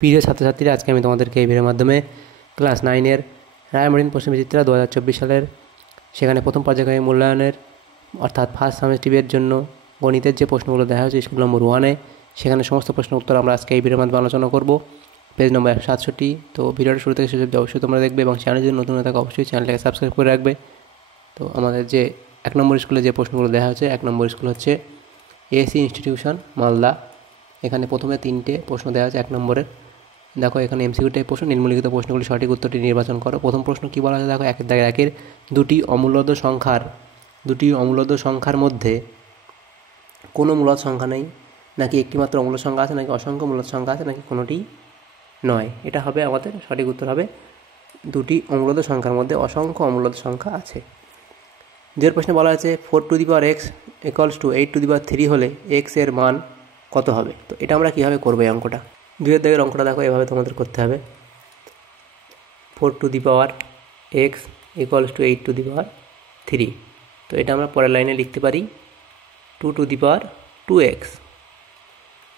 প্রিয় ছাত্রছাত্রীরা, আজকে আমি তোমাদেরকে এই ভিডিওর মাধ্যমে ক্লাস 9-এর রায়মার্টিন প্রশ্নবিচিত্রা 2024 সালের সেখানে প্রথম পর্যায়ক্রমিক মূল্যায়নের অর্থাৎ ফার্স্ট সামেস্টিভের জন্য গণিতের যে প্রশ্নগুলো দেখা হয়েছে স্কুল নম্বর 1-এ, সেখানে সমস্ত প্রশ্নের উত্তর আমরা আজকে এই ভিডিওর মাধ্যমে আলোচনা করব। পেজ নম্বর 167। তো ভিডিওটা শুরু থেকে শেষ অবধি অবশ্যই তোমরা দেখবে এবং চ্যানেল যদি নতুন হয়ে থাকে অবশ্যই চ্যানেলটাকে সাবস্ক্রাইব করে রাখবে। তো আমাদের যে 1 নম্বর স্কুলে যে প্রশ্নগুলো দেখা হচ্ছে, 1 নম্বর স্কুল হচ্ছে এসি ইনস্টিটিউশন মালদা। এখানে প্রথমে 3টে প্রশ্ন দেওয়া আছে 1 নম্বরের। দেখো এখানে এমসিকিউ টাইপ প্রশ্ন, নিম্নলিখিত প্রশ্নগুলি সঠিক উত্তরটি নির্বাচন করো। প্রথম প্রশ্ন কী বলা আছে দেখো, 1-এর দুটি অমূল্যদ সংখ্যার মধ্যে কোনো মূলদ সংখ্যা নেই, নাকি একটিমাত্র অমূল্য সংখ্যা আছে, নাকি অসংখ্য মূলদ সংখ্যা আছে, নাকি কোনোটি নয়। এটা হবে আমাদের সঠিক উত্তর হবে দুটি অমূল্যদ সংখ্যার মধ্যে অসংখ্য অমূল্যদ সংখ্যা আছে। যে প্রশ্নে বলা আছে 4x = 8³ হলে x এর মান কত হবে। তো এটা আমরা কীভাবে করবো এই অঙ্কটা? 2-এর দাগের অঙ্কটা দেখো এভাবে তোমাদের করতে হবে। 4x = 8³ তো এটা আমরা পরের লাইনে লিখতে পারি 2^2x,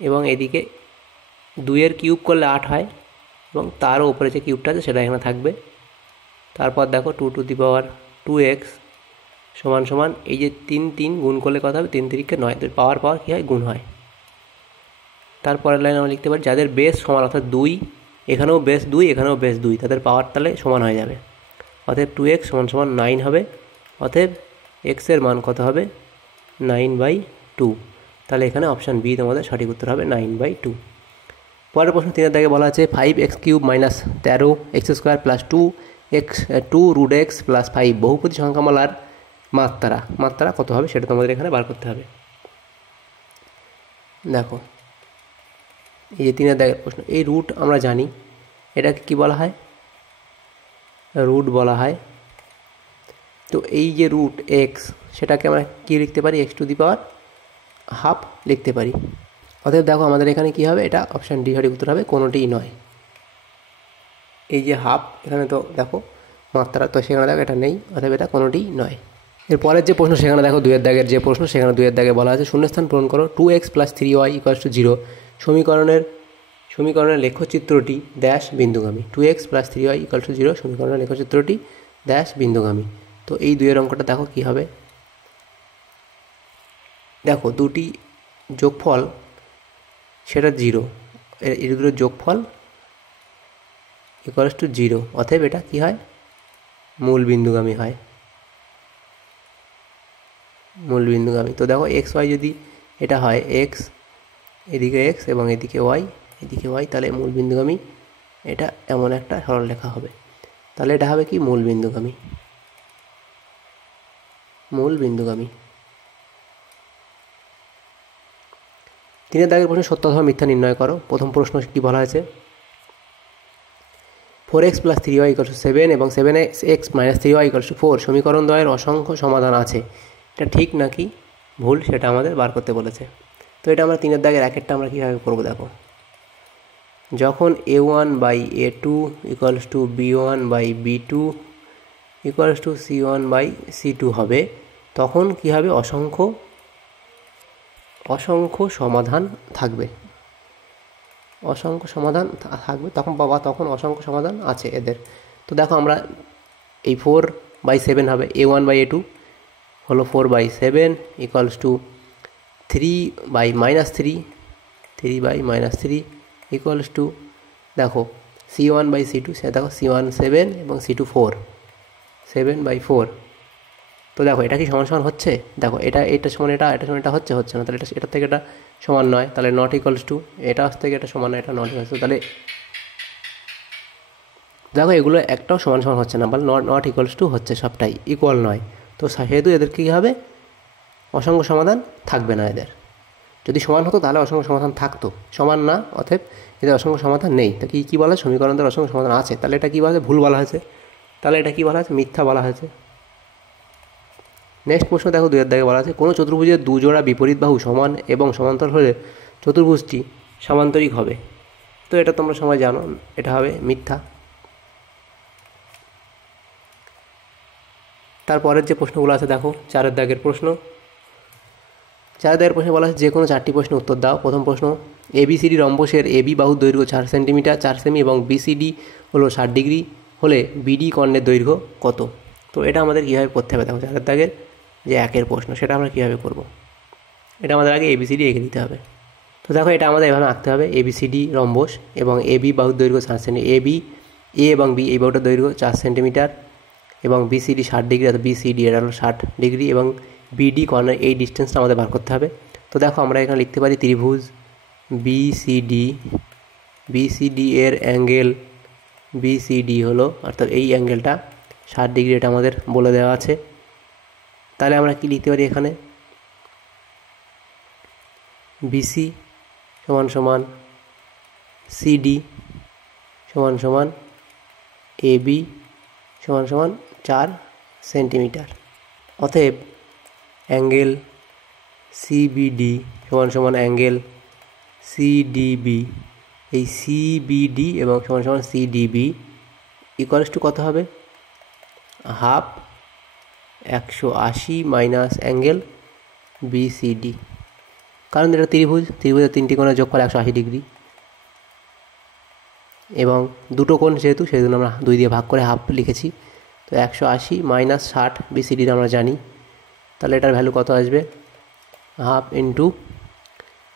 এবং এদিকে 2-এর কিউব করলে 8 হয় এবং তারও উপরে যে কিউবটা আছে সেটা এখানে থাকবে। তারপর দেখো 2^2x সমান এই যে 3 গুণ করলে কত হবে, 3×3 = 9। তো পাওয়ার কী হয়, গুণ হয়। তারপরের লাইন আমরা লিখতে পারি যাদের বেস সমান, অর্থাৎ 2, এখানেও বেস 2, এখানেও বেস 2, তাদের পাওয়ার তাহলে সমান হয়ে যাবে। অতএব 2x = 9 হবে। অতএব x এর মান কত হবে, 9/2। তাহলে এখানে অপশান বি তোমাদের সঠিক উত্তর হবে 9/2। পরের প্রশ্ন 3-এর দাগে বলা আছে 5x³ - 13x² + 2√x + 5 বহুপদী সংখ্যামালার মাত্রা কত হবে সেটা তোমাদের এখানে বার করতে হবে। দেখো এই যে 3-এর দাগের প্রশ্ন, এই রুট আমরা জানি, এটাকে কি বলা হয়, রুট বলা হয়। তো এই যে রুট এক্স, সেটাকে আমরা কি লিখতে পারি, x² লিখতে পারি। অতএব দেখো আমাদের এখানে কি হবে, এটা অপশান ডি সঠিক উত্তর হবে, কোনোটিই নয়। এই যে হাফ, এখানে তো দেখো মাত্রা, তো সেখানে দেখো এটা নেই, অতএব এটা কোনোটিই নয়। এরপরের যে প্রশ্ন সেখানে দেখো 2-এর দাগের যে প্রশ্ন, সেখানে 2-এর দাগে বলা আছে শূন্যস্থান পূরণ করো। 2x + 3y = 0 সমীকরণের লেখচিত্রটি ড্যাশ বিন্দুগামী। 2x + 3y = 0 সমীকরণের লেখচিত্রটি ড্যাশ বিন্দুগামী। তো এই 2-এর অঙ্কটা দেখো কী হবে। দেখো দুটি যোগফল সেটা 0, এই দুটোর যোগফল = 0, অতএব এটা কী হয়, মূল বিন্দুগামী হয়, মূল বিন্দুগামী। তো দেখো xy যদি এটা হয় x, এদিকে x এবং এদিকে y, তাহলে মূল বিন্দুগামী এটা এমন একটা সরলরেখা হবে। তাহলে এটা হবে কি, মূল বিন্দুগামী। 3-এর দাগের প্রশ্ন সত্য অথবা মিথ্যা নির্ণয় করো। প্রথম প্রশ্ন কি বলা আছে, 4x + 3y = 7 এবং 7x - 3y = 4 সমীকরণ দ্বয়ের অসংখ্য সমাধান আছে। এটা ঠিক নাকি ভুল সেটা আমাদের বার করতে বলেছে। তো এটা আমরা 3-এর দাগের একেরটা আমরা কীভাবে করবো দেখো। যখন a1/a2 = b1/b2 = c1/c2 হবে, তখন কী হবে, অসংখ্য সমাধান থাকবে, তখন অসংখ্য সমাধান আছে এদের। তো দেখো আমরা এই 4/7 হবে, a1/a2 হলো 4/7 = 3/-3 দেখো c1/c2, সে দেখো c1 7 এবং c2 4, 7/4। তো দেখো এটা কি সমান হচ্ছে, দেখো এটা সমান এটা হচ্ছে না, তাহলে এটা থেকে এটা সমান নয়, তাহলে নট ইকুয়ালস টু, এটা থেকে এটা সমান নয়, এটা নট ইকুয়ালস টু, তাহলে দেখো এগুলো একটাও সমান হচ্ছে না, বলে নট ইকুয়ালস টু হচ্ছে, সবটাই ইকুয়াল নয়। তো সেহেতু এদের কী হবে, অসংখ্য সমাধান থাকবে না এদের। যদি সমান হতো তাহলে অসংখ্য সমাধান থাকতো, সমান না, অতএব এদের অসংখ্য সমাধান নেই। তা কী বলা হয়, সমীকরণদের অসংখ্য সমাধান আছে, তাহলে এটা কী বলা হয়েছে, ভুল বলা হয়েছে, তাহলে এটা কী বলা হয়েছে, মিথ্যা বলা হয়েছে। নেক্সট প্রশ্ন দেখো 2-এর দাগে বলা আছে কোনো চতুর্ভুজের 2 জোড়া বিপরীত বাহু সমান এবং সমান্তর হলে চতুর্ভুজটি সামান্তরিক হবে। তো এটা তোমরা সবাই জানো, এটা হবে মিথ্যা। তারপরের যে প্রশ্নগুলো আছে দেখো 4-এর দাগের প্রশ্নে বলা আছে যে কোনো 4টি প্রশ্নের উত্তর দাও। প্রথম প্রশ্ন এবিসিডি রম্বসের এবি বাহুর দৈর্ঘ্য 4 সেন্টিমিটার 4 সেমি এবং বিসিডি হলো 60 ডিগ্রি হলে বিডি কর্ণের দৈর্ঘ্য কত? তো এটা আমাদের কীভাবে করতে হবে? দেখো 4 দাগের যে 1 প্রশ্ন, সেটা আমরা কীভাবে করব? এটা আমাদের আগে এবিসিডি এঁকে দিতে হবে। তো দেখো এটা আমাদের এভাবে আঁকতে হবে, এবিসিডি রম্বস এবং এবি বাহুর দৈর্ঘ্য 4 সেন্টিমিটার, এ এবং বি এই বাহুটার দৈর্ঘ্য 4 সেন্টিমিটার এবং বিসিডি 60 ডিগ্রি, অর্থাৎ বিসিডি এটা হলো 60 ডিগ্রি এবং বিডি কর্নার এই ডিস্টেন্সটা আমাদের বার করতে হবে। তো দেখো আমরা এখানে লিখতে পারি ত্রিভুজ বিসিডি এর অ্যাঙ্গেল বিসিডি হলো, অর্থাৎ এই অ্যাঙ্গেলটা 60 ডিগ্রি, এটা আমাদের বলে দেওয়া আছে। তাহলে আমরা কি লিখতে পারি এখানে? বিসি সমান সমান সিডি সমান সমান এবি সমান সমান 4 সেন্টিমিটার। অতএব অ্যাঙ্গেল সিবিডি সমান সমান অ্যাঙ্গেল সিডিবি, এই সিবিডি এবং সমান সমান সিডিবি ইকুয়ালস টু কত হবে? হাফ 180 মাইনাস অ্যাঙ্গেল বিসিডি, কারণ এটা ত্রিভুজের 3টি কোণের যোগফল 180 ডিগ্রি এবং দুটো কোণ যেহেতু সেই জন্য আমরা 2 দিয়ে ভাগ করে হাফ লিখেছি। তো 180 মাইনাস 60 বিসিডি আমরা জানি, তাহলে এটার ভ্যালু কত আসবে? হাফ ইন্টু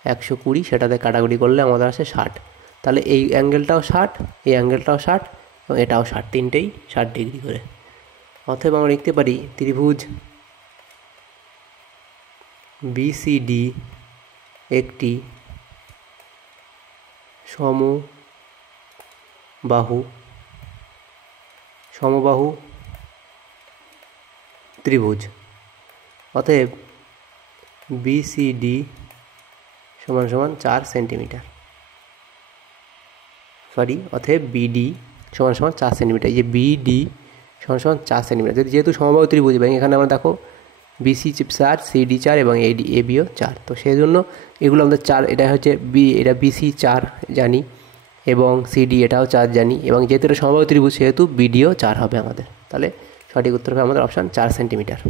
120, সেটাতে কাটাকুটি করলে আমাদের আসে 60। তাহলে এই অ্যাঙ্গেলটাও 60, এই অ্যাঙ্গেলটাও 60 এবং এটাও 60, তিনটেই 60 ডিগ্রি করে। অতএব আমরা লিখতে পারি ত্রিভুজ বিসিডি একটি সমবাহু ত্রিভুজ। অতএব বিসিডি সমান সমান 4 সেন্টিমিটার, অতএব বিডি সমান সমান 4 সেন্টিমিটার। এই যে বিডি সমান সমান 4 সেন্টিমিটার, যেহেতু সমবাহু ত্রিভুজ এবং এখানে আমরা দেখো বিসি 4, সিডি 4 এবং এবিও 4, তো সেই জন্য এগুলো আমাদের 4, এটা হচ্ছে এটা বিসি 4 জানি এবং সিডি এটাও 4 জানি এবং যেহেতু এটা সমবাহু ত্রিভুজ সেহেতু বিডিও 4 হবে আমাদের। তাহলে সঠিক উত্তর হবে আমাদের অপশান 4 সেন্টিমিটার।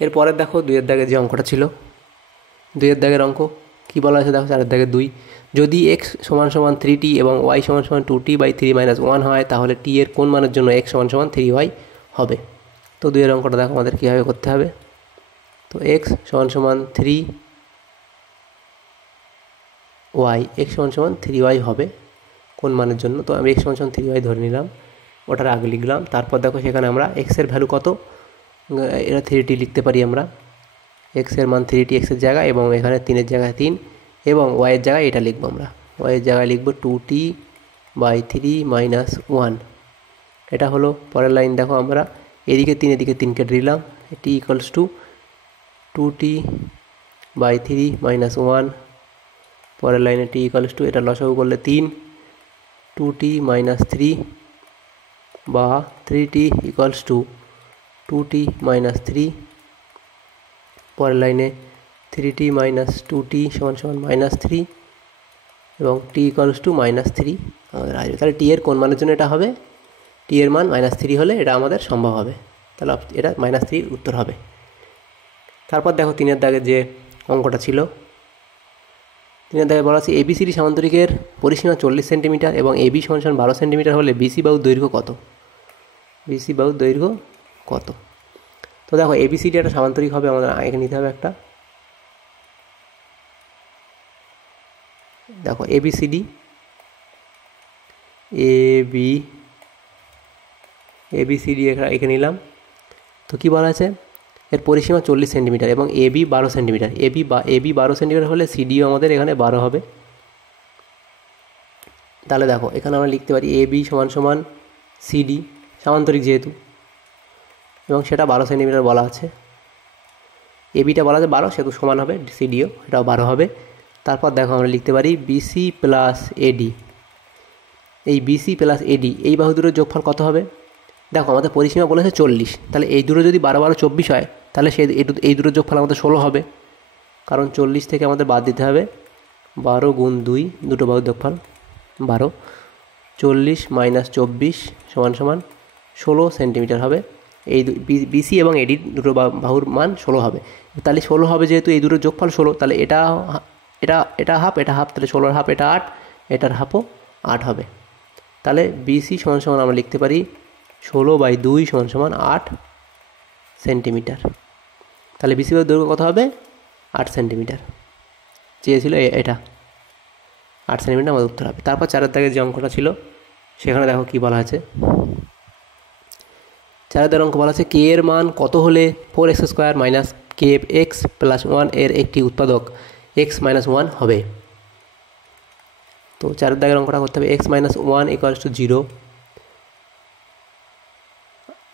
এরপরের দেখো 2 দাগের যে অঙ্কটা ছিল, 2 দাগের অঙ্ক কী বলা আছে দেখো 4 দাগের 2, যদি x সমান সমান 3t এবং y সমান সমান 2t/3 - 1 হয় তাহলে t এর কোন মানের জন্য x সমান সমান 3y হবে? তো 2 অঙ্কটা দেখো আমাদের কীভাবে করতে হবে। তো x সমান সমান 3y, x সমান সমান 3y হবে কোন মানের জন্য? তো আমি x সমান সমান 3y ধরে নিলাম, ওটার আগে লিখলাম। তারপর দেখো সেখানে আমরা x এর ভ্যালু কত, এটা 3t লিখতে পারি আমরা, x এর মান 3t x এর জায়গায় এবং এখানে 3 এর জায়গায় 3 এবং y এর জায়গায় এটা লিখবো আমরা, y এর জায়গায় লিখবো 2t/3 - 1। এটা হলো পরের লাইন। দেখো আমরা এদিকে 3 এদিকে 3 কেটে দিলাম, t ইকুয়ালস টু 2t/3 - 1। পরের লাইনে t ইকুয়ালস টু, এটা লসাগু করলে 3, 2t - 3 বা 3t ইকুয়ালস টু 2t - 3। পরের লাইনে 3t - 2t সমান সমান -3 এবং t ইকুয়ালস টু -3 আমাদের আসবে। তাহলে t এর কোন মানের জন্য এটা হবে? t এর মান -3 হলে এটা আমাদের সম্ভব হবে, তাহলে এটা -3 উত্তর হবে। তারপর দেখো 3 দাগের যে অঙ্কটা ছিল, 3 দাগে বলা আছে এবিসিডি সামান্তরিকের পরিসীমা 40 সেন্টিমিটার এবং এবি সমান সমান 12 সেন্টিমিটার হলে বিসি বাহুর দৈর্ঘ্য কত? বিসি বাহুর দৈর্ঘ্য কত? তো দেখো এবিসিডি একটা সামান্তরিক হবে, আমাদের আগে নিতে হবে একটা। দেখো এবিসিডি এবিসিডি এখানে নিলাম। তো কী বলা আছে? এর পরিসীমা 40 সেন্টিমিটার এবং এবি 12 সেন্টিমিটার, এবি 12 সেন্টিমিটার হলে সিডিও আমাদের এখানে 12 হবে। তাহলে দেখো এখানে আমরা লিখতে পারি এবি সমান সমান সিডি, সামান্তরিক যেহেতু, এবং সেটা 12 সেন্টিমিটার বলা আছে। এবিটা বলা আছে 12, সেহেতু সমান হবে সিডিও, এটাও 12 হবে। তারপর দেখো আমরা লিখতে পারি বিসি প্লাস এডি, এই বিসি প্লাস এডি এই বাহু দুটোর যোগফল কত হবে? দেখো আমাদের পরিসীমা বলেছে 40, তাহলে এই দুটো যদি 12 12 24 হয় তাহলে এই দুটোর যোগফল আমাদের 16 হবে, কারণ 40 থেকে আমাদের বাদ দিতে হবে 12 গুণ 2, দুটো বাহুর যোগফল 12, 40 - 24 সমান সমান 16 সেন্টিমিটার হবে। এই বিসি এবং এডি দুটো বাহুর মান 16 হবে, তাহলে 16 হবে যেহেতু এই দুটোর যোগফল 16, তাহলে এটা এটা এটা হাফ, এটা হাফ, তাহলে 16 হাফ এটা 8, এটার হাফও 8 হবে। তাহলে বিসি সমান সমান আমরা লিখতে পারি 16/2 সমান সমান 8 সেন্টিমিটার। তাহলে বিসি এর দৈর্ঘ্য কত হবে? 8 সেন্টিমিটার। চেয়েছিল এটা 8 সেন্টিমিটার আমাদের উত্তর হবে। তারপর 4 দাগের যে অঙ্কটা ছিল সেখানে দেখো কি বলা আছে। 4 দাগের অঙ্ক বলা আছে কে এর মান কত হলে 4x² মাইনাস কে এক্স প্লাস 1 এর একটি উৎপাদক x মাইনাস 1 হবে। তো 4 দাগের অঙ্কটা করতে হবে x মাইনাস 1 ইকুয়ালস টু 0,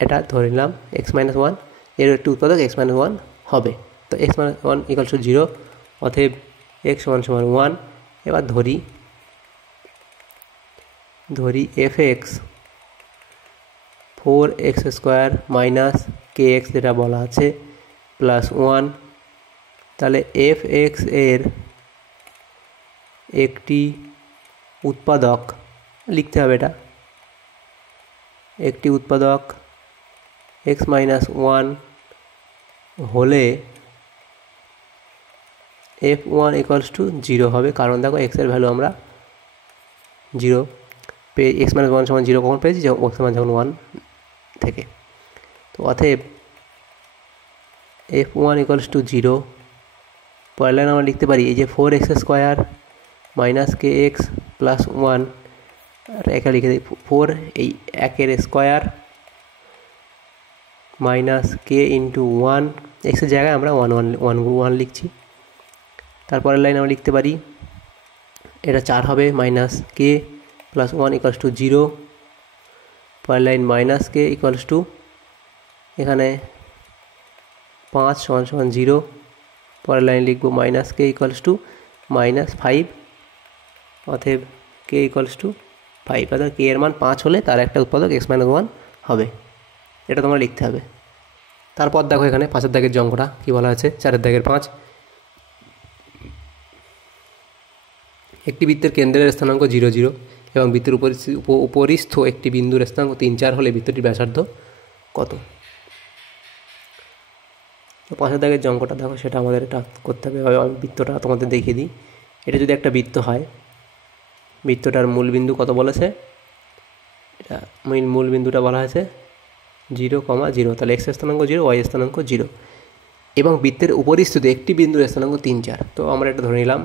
এটা ধরে নিলাম x মাইনাস 1 এর একটি উৎপাদক x মাইনাস 1 হবে। তো x মাইনাস 1 ইকুয়ালস টু 0, অতএব x সমান সমান 1। এবার ধরি fx 4x² মাইনাস kx যেটা বলা আছে প্লাস 1, তাহলে fx এর একটি উৎপাদক লিখতে হবে, এটা একটি উৎপাদক x মাইনাস 1 হলে f1 ইকুয়ালস টু 0 হবে। কারণ দেখো x এর ভ্যালু আমরা 0 পেয়ে x মাইনাস 1 সমান 0 কখন পেয়েছি? যখন x সমান যখন 1 থেকে। তো অতএব f1 ইকুয়ালস টু 0। পরের লাইন আমরা লিখতে পারি এই যে 4x² মাইনাস kx প্লাস 1, একে লিখে দিই 4 এই 1 এর স্কোয়ার মাইনাস কে ইন্টু 1, এক্সের জায়গায় আমরা 1 লিখছি। তারপরের লাইন আমরা লিখতে পারি এটা 4 হবে minus k plus 1 equals to 0। পরের line minus K equals to এখানে 5 সমান সমান 0। পরের লাইন লিখব minus K equals to minus 5, অতএব কে ইকুয়ালস টু 5। অর্থাৎ কে এর মান 5 হলে তার একটা উৎপাদক x মাইনাস 1 হবে, এটা তোমরা লিখতে হবে। তারপর দেখো এখানে 5 দাগের যে অঙ্কটা কী বলা আছে, 4 দাগের 5, একটি বৃত্তের কেন্দ্রের স্থানাঙ্ক 0 0 এবং বৃত্তের উপরিস্থ একটি বিন্দুর স্থানাঙ্ক 3 4 হলে বৃত্তটির ব্যাসার্ধ কত? তো 5 দাগের যে অঙ্কটা দেখো সেটা আমাদের এটা করতে হবে। আমি বৃত্তটা তোমাদের দেখিয়ে দিই। এটা যদি একটা বৃত্ত হয়, বৃত্তটার মূলবিন্দু কত বলেছে? এটা মূলবিন্দুটা বলা হয়েছে 0, 0, তাহলে x স্থানাঙ্ক 0, y স্থানাঙ্ক 0 এবং বৃত্তের উপরিস্থিত একটি বিন্দুর স্থানাঙ্ক 3 4। তো আমরা এটা ধরে নিলাম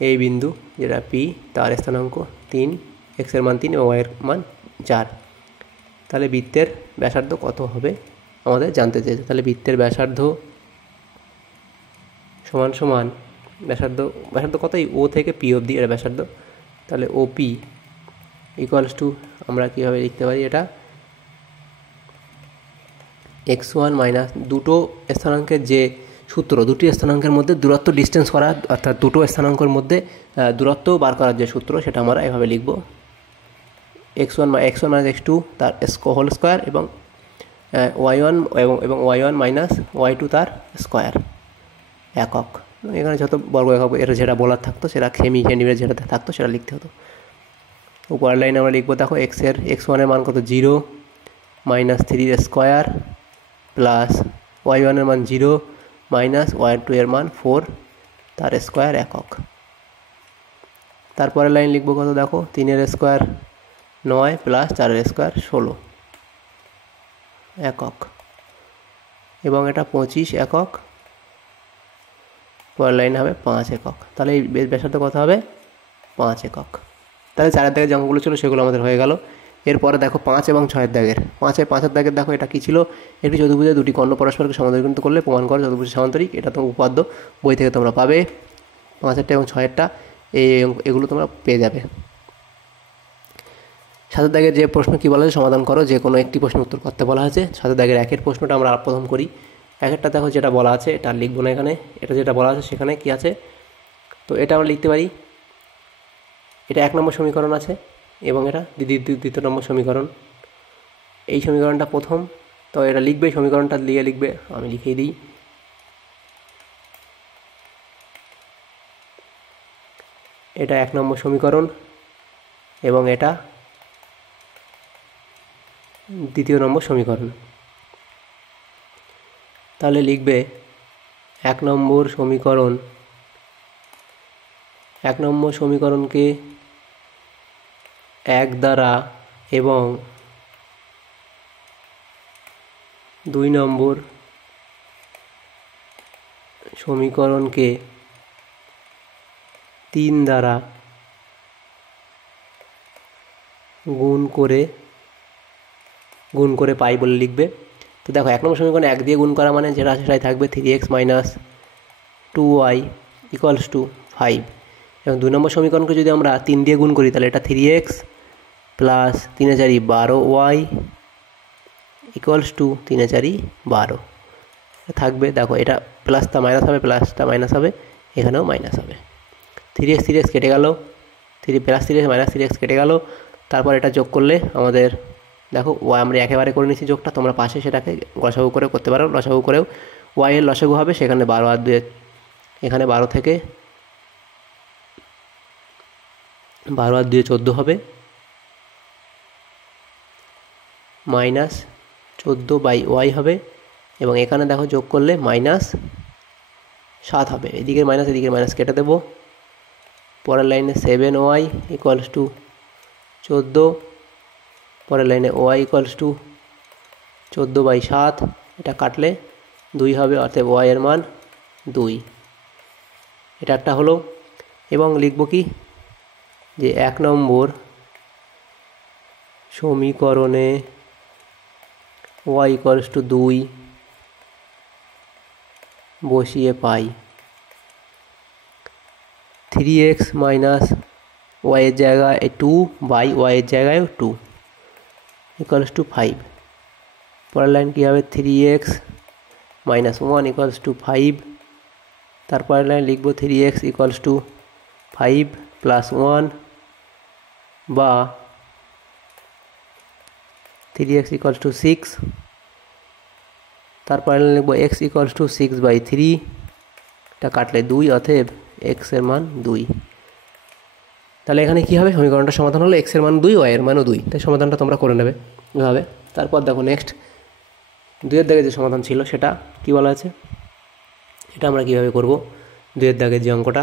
এই বিন্দু যেটা P, তার স্থানাঙ্ক 3, x এর মান 3 এবং y এর মান 4। তাহলে বৃত্তের ব্যাসার্ধ কত হবে আমাদের জানতে চেয়েছে। তাহলে বৃত্তের ব্যাসার্ধ সমান সমান ব্যাসার্ধ কত? এই ও থেকে পি অবধি এটা ব্যাসার্ধ। তাহলে OP ইকুয়ালস টু আমরা কীভাবে লিখতে পারি এটা x1 মাইনাস দুটো স্থানাঙ্কের যে সূত্র, দুটি স্থানাঙ্কের মধ্যে দূরত্ব ডিস্টেন্স করা, অর্থাৎ দুটো স্থানাঙ্কের মধ্যে দূরত্ব বার করার যে সূত্র সেটা আমরা এভাবে লিখব x1 মাইনাস x2 তার হোল স্কোয়ার এবং y1 এবং y1 মাইনাস y2 তার স্কোয়ার একক। এখানে যত বর্গ একক এটা যেটা বলার থাকতো সেটা সেমি সেন্টিমিটার যেটা থাকতো সেটা লিখতে হতো। উপরের লাইনে আমরা লিখবো দেখো x1 এর মান কত? 0 মাইনাস 3 এর স্কোয়ার প্লাস y1 এর মান 0 মাইনাস y2 এর মান 4 তার স্কোয়ার একক। তারপরে লাইন লিখবো কত দেখো 3 এর স্কোয়ার 9 প্লাস 4 এর স্কোয়ার 16 একক এবং এটা 25 একক। পরের লাইন হবে 5 একক। তাহলে এই ব্যাসার্ধ কত হবে? 5 একক। তাহলে 4 দাগের যে অঙ্কগুলো ছিল সেগুলো আমাদের হয়ে গেল। এরপরে দেখো 5 এবং 6 দাগের 5 দাগের দেখো এটা কী ছিল? একটি চতুর্ভুজের দুটি কর্ণ পরস্পরকে সমান্তরাল করলে প্রমাণ করো চতুর্ভুজ সামান্তরিক। এটা তো উপাদ্য বই থেকে তোমরা পাবে। 5 এবং 6 এগুলো তোমরা পেয়ে যাবে। 7 দাগের যে প্রশ্ন কী বলা আছে সমাধান করো, যে কোনো একটি প্রশ্নের উত্তর করতে বলা আছে। 7 দাগের 1 প্রশ্নটা আমরা প্রথম করি। 1 দেখো যেটা বলা আছে এটা লিখবো না এখানে, এটা যেটা বলা আছে সেখানে কি আছে। তো এটা আমরা লিখতে পারি এটা 1 নম্বর সমীকরণ আছে এবং এটা দ্বিতীয় নম্বর সমীকরণ। এই সমীকরণটা প্রথম, তো এটা লিখবে, সমীকরণটা লিখবে, আমি লিখেই দিই। এটা 1 নম্বর সমীকরণ এবং এটা দ্বিতীয় নম্বর সমীকরণ। তাহলে লিখবে 1 নম্বর সমীকরণ এক নম্বর সমীকরণকে 1 দ্বারা এবং 2 নম্বর সমীকরণকে 3 দ্বারা গুণ করে পাই বলে লিখবে। তো দেখো 1 নম্বর সমীকরণে 1 দিয়ে গুণ করা মানে যেটা সেটাই থাকবে 3x minus 2y equals to 5, এবং 2 নম্বর সমীকরণকে যদি আমরা 3 দিয়ে গুণ করি তাহলে এটা 3x plus 3 4 12y equals to 3 4 12 থাকবে। দেখো এটা প্লাসটা মাইনাস হবে, প্লাসটা মাইনাস হবে, এখানেও মাইনাস হবে। 3x কেটে গেল, প্লাস 3x মাইনাস 3x কেটে গেল। তারপর এটা যোগ করলে আমাদের দেখো ওয়াই আমরা একেবারে করে নিচ্ছি যোগটা, তোমরা পাশে সেটাকে লসাগু করে করতে পারো, লসাগু করেও ওয়াই এর লসাগু হবে, সেখানে 12 আর 2 এখানে 12 থেকে 12 আর 2 14 হবে, মাইনাস 14 বাই ওয়াই হবে, এবং এখানে দেখো যোগ করলে মাইনাস 7 হবে। এদিকের মাইনাস কেটে দেবো। পরের লাইনে 7y ইকুয়ালস টু 14, পরের লাইনে ওয়াই ইকুয়ালস টু 14 বাই 7, এটা কাটলে 2 হবে, অর্থাৎ ওয়াই এর মান 2। এটা একটা হলো। এবং লিখব কি যে 1 নম্বর সমীকরণে ওয়াই ইকুয়ালস টু 2 বসিয়ে পাই 3x মাইনাস ওয়াইয়ের জায়গায় 2 বাই ওয়াইয়ের জায়গায় 2 ইকুয়ালস টু 5। পরের লাইন কী হবে 3x মাইনাস 1 ইকুয়ালস টু 5। তারপরের লাইন লিখব 3x ইকুয়ালস টু 5 প্লাস 1 বা 3x ইকুয়ালস টু 6। তারপরে লিখব x ইকুয়ালস টু 6 বাই 3, এটা কাটলে 2, অতএব x এর মান 2। তাহলে এখানে কী হবে, সমীকরণটা সমাধান হলো x এর মান 2, y এর মানও 2। তাই সমাধানটা তোমরা করে নেবে এভাবে। তারপর দেখো নেক্সট 2 এর দাগে যে সমাধান ছিল সেটা কি বলা আছে, এটা আমরা কীভাবে করব। 2 এর দাগের যে অঙ্কটা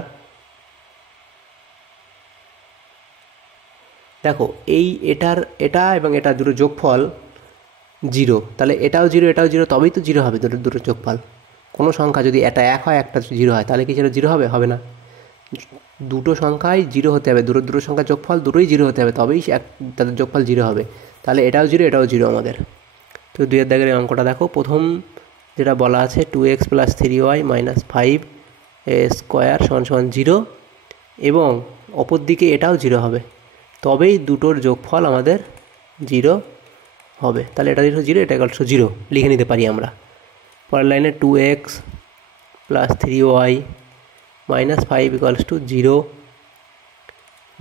দেখো, এটা এবং এটা দুটো যোগফল 0, তাহলে এটাও 0 এটাও 0, তবেই তো 0 হবে দুটো যোগফল। কোনো সংখ্যা যদি এটা 1 হয় একটা 0 হয়, তাহলে কি সেটা 0 হবে? হবে না। দুটো সংখ্যায় 0 হতে হবে, দুটো সংখ্যার যোগফল দুটোই 0 হতে হবে, তবেই তাদের যোগফল 0 হবে। তাহলে এটাও 0 এটাও 0 আমাদের। তো 2 এর দাগের অঙ্কটা দেখো, প্রথম যেটা বলা আছে 2x plus 3y minus 5 square সমান 0, এবং অপর দিকে এটাও 0 হবে, তবেই দুটোর যোগফল আমাদের 0 হবে। তাহলে এটা 0 এটা ইকুয়ালস টু 0 লিখে নিতে পারি আমরা। পরের লাইনে 2x plus 3y minus 5 equals to 0,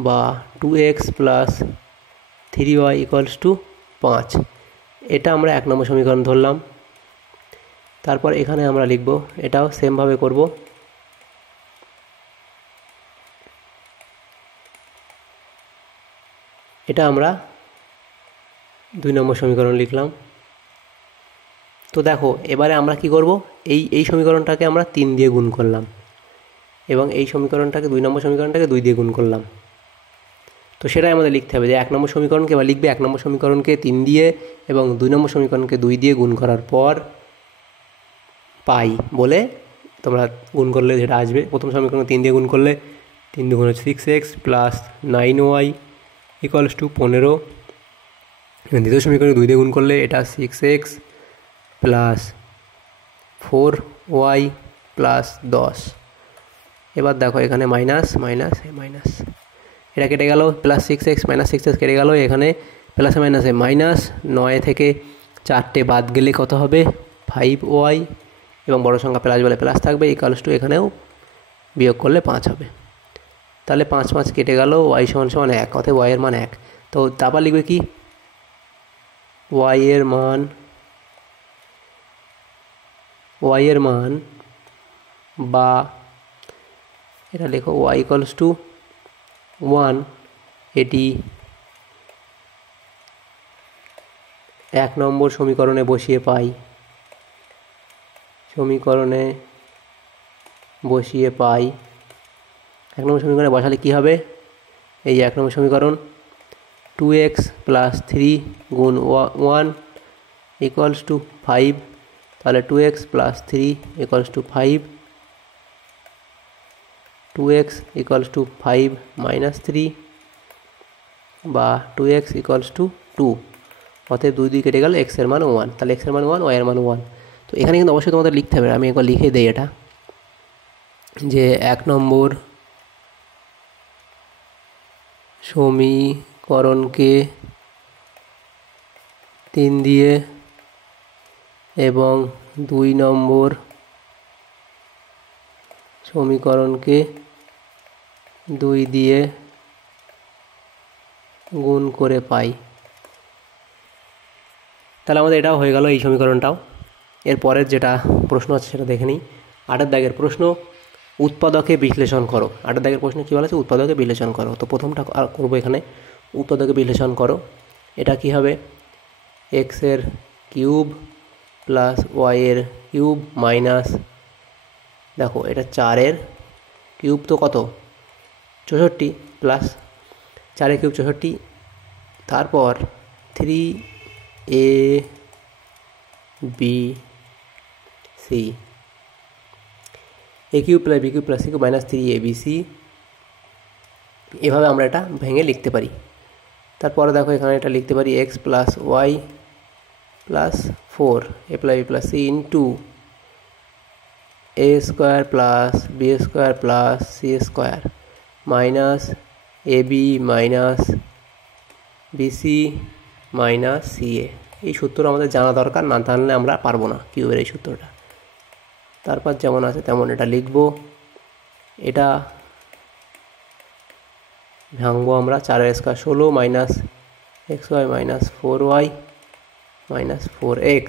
বা 2x plus 3y equals to 5। এটা আমরা 1 নম্বর সমীকরণ ধরলাম। তারপর এখানে আমরা লিখব, এটাও সেমভাবে করব। এটা আমরা 2 নম্বর সমীকরণ লিখলাম। তো দেখো এবারে আমরা কি করব, এই সমীকরণটাকে আমরা 3 দিয়ে গুণ করলাম, এবং এই সমীকরণটাকে 2 নম্বর সমীকরণটাকে 2 দিয়ে গুণ করলাম। তো সেটাই আমাদের লিখতে হবে যে 1 নম্বর সমীকরণকে বা লিখবে 1 নম্বর সমীকরণকে 3 দিয়ে এবং 2 নম্বর সমীকরণকে 2 দিয়ে গুণ করার পর পাই বলে তোমরা গুণ করলে যেটা আসবে, প্রথম সমীকরণ 3 দিয়ে গুণ করলে 3 2 6x plus 9y equals to 15, এবং দ্বিতীয় সমীকরণে 2 দিয়ে গুণ করলে এটা 6x প্লাস 4y প্লাস 10। এবার দেখো এখানে মাইনাস মাইনাস মাইনাস, এটা কেটে গেল, প্লাস 6x মাইনাস 6x কেটে গেল, এখানে প্লাসে মাইনাসে মাইনাস, 9 থেকে 4টে বাদ গেলে কত হবে 5y, এবং বড় সংখ্যা প্লাস বলে প্লাস থাকবে, ইকুয়ালস টু এখানেও বিয়োগ করলে 5 হবে। তাহলে 5 5 কেটে গেল, y সমান 1, অতএব y এর মান 1। তো তারপর লিখবে কি y এর মান বা এটা লেখো y ইকুয়ালস টু 1, এটি 1 নম্বর সমীকরণে বসিয়ে পাই, 1 নম্বর সমীকরণে বসালে কী হবে, এই 1 নম্বর সমীকরণ 2x + 3 গুণ 1 = 5, তাহলে 2x + 3 = 5, 2x = 5 - 3 বা 2x = 2, অতএব 2 কেটে গেল, x এর মান 1, তাহলে x এর মান 1, y এর মান 1। তো এখানে কিন্তু অবশ্যই তোমাদের লিখতে হবে, আমি একবার লিখে দিই এটা, যে 1 নম্বর সমীকরণকে 3 দিয়ে এবং 2 নম্বর সমীকরণকে 2 দিয়ে গুণ করে পাই। তাহলে আমাদের এটাও হয়ে গেল, এই সমীকরণটাও। এরপরের যেটা প্রশ্ন আছে সেটা দেখে নিই। 8 দাগের প্রশ্ন, উৎপাদকে বিশ্লেষণ করো। 8 দাগের প্রশ্ন কী বলা আছে, উৎপাদকে বিশ্লেষণ করো। তো প্রথমটা করবো এখানে, উৎপাদকে বিশ্লেষণ করো। এটা কি হবে, x এর কিউব প্লাস y এর কিউব মাইনাস, দেখো এটা 4 এর কিউব তো কত 64 প্লাস 4 এর কিউব 64, তারপর 3abc, a cube plus B cube plus C cube minus 3abc, এভাবে আমরা এটা ভেঙে লিখতে পারি। তারপরে দেখো এখানে এটা লিখতে পারি x plus Y plus 4 a plus B plus C into a square plus B square plus C square minus A B minus BC minus C A. এই সূত্র আমাদের জানা দরকার, না জানলে আমরা পারবো না কিউবের এই সূত্রটা। তারপর যেমন আছে তেমন এটা লিখব। এটা ভাঙবো আমরা, 4 square 16 minus x y minus 4y minus 4x,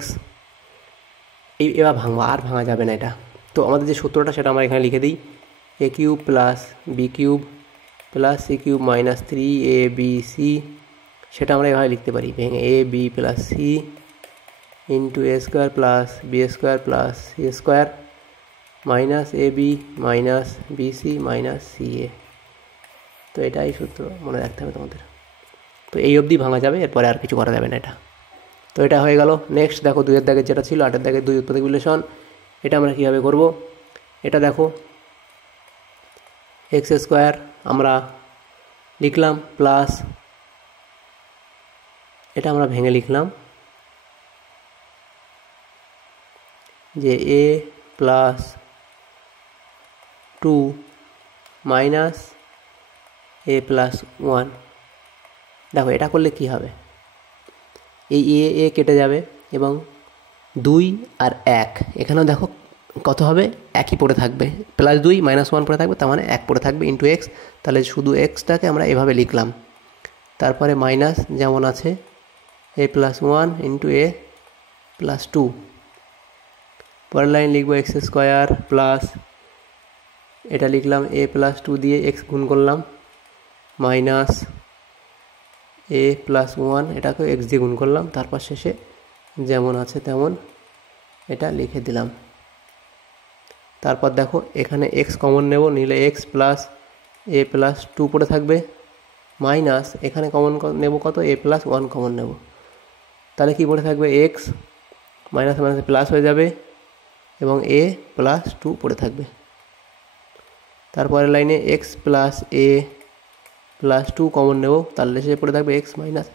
এবার ভাঙবো, আর ভাঙা যাবে না এটা। তো আমাদের যে সূত্রটা সেটা আমরা এখানে লিখে দিই, a cube plus B cube plus C cube minus 3abc, সেটা আমরা এভাবে লিখতে পারি ভেঙে, a b plus C into a square plus B square plus C square minus A B minus BC minus C A. তো এটাই সূত্র, মনে রাখতে হবে তোমাদের। তো এই অবধি ভাঙা যাবে, এরপরে আর কিছু করা যাবে না এটা। তো এটা হয়ে গেল। নেক্সট দেখো 2 এর দাগের যেটা ছিল, 8 এর দাগের 2 উৎপাদক বিশ্লেষণ। এটা আমরা কীভাবে করব, এটা দেখো এক্স স্কোয়ার আমরা লিখলাম প্লাস, এটা আমরা ভেঙে লিখলাম যে a plus 2 minus a plus 1। দেখো এটা করলে কি হবে, এই এ কেটে যাবে এবং 2 আর 1 এখানেও দেখো কত হবে, একই পড়ে থাকবে, প্লাস 2 মাইনাস 1 পড়ে থাকবে, তার মানে 1 পড়ে থাকবে ইন্টু এক্স। তাহলে শুধু এক্সটাকে আমরা এভাবে লিখলাম। তারপরে মাইনাস যেমন আছে a plus 1 into a plus 2, পরের লাইন লিখবো এক্স স্কোয়ার প্লাস, এটা লিখলাম a প্লাস 2 দিয়ে এক্স গুণ করলাম মাইনাস a প্লাস 1, এটাকে এক্স দিয়ে গুণ করলাম, তারপর শেষে যেমন আছে তেমন এটা লিখে দিলাম। তারপর দেখো এখানে এক্স কমন নেব, নিলে এক্স প্লাস a প্লাস 2 পড়ে থাকবে মাইনাস, এখানে কমন নেব কত, a প্লাস 1 কমন নেব, তাহলে কি পড়ে থাকবে, এক্স মাইনাস মাইনাস প্লাস হয়ে যাবে এবং a প্লাস 2 পড়ে থাকবে। তারপরের লাইনে x plus a plus 2 common নেব, তাহলে সে পড়ে থাকবে এক্স মাইনাস,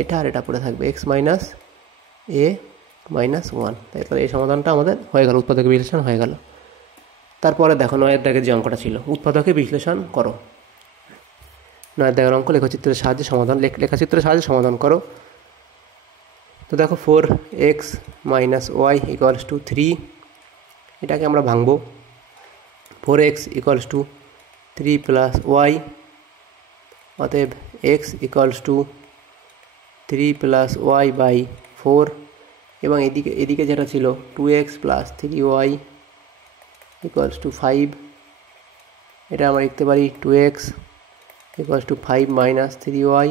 এটা আর এটা পড়ে থাকবে এক্স মাইনাস a মাইনাস 1। তাহলে এই সমাধানটা আমাদের হয়ে গেল, উৎপাদক বিশ্লেষণ হয়ে গেল। তারপরে দেখো 9 এর দাগের যে অঙ্কটা ছিল, উৎপাদকে বিশ্লেষণ করো। 9 এর দাগের অঙ্ক লেখচিত্রের সাহায্যে সমাধান, লেখাচিত্রের সাহায্যে সমাধান করো। তো দেখো 4x minus Y equals to 3, এটাকে আমরা ভাঙবো। 4x equals to 3 plus y, অতএব x equals to 3 plus y by 4, এবং এদিকে যেটা ছিল 2x plus 3y equals to 5, এটা আমরা লিখতে পারি 2x equals to 5 minus 3y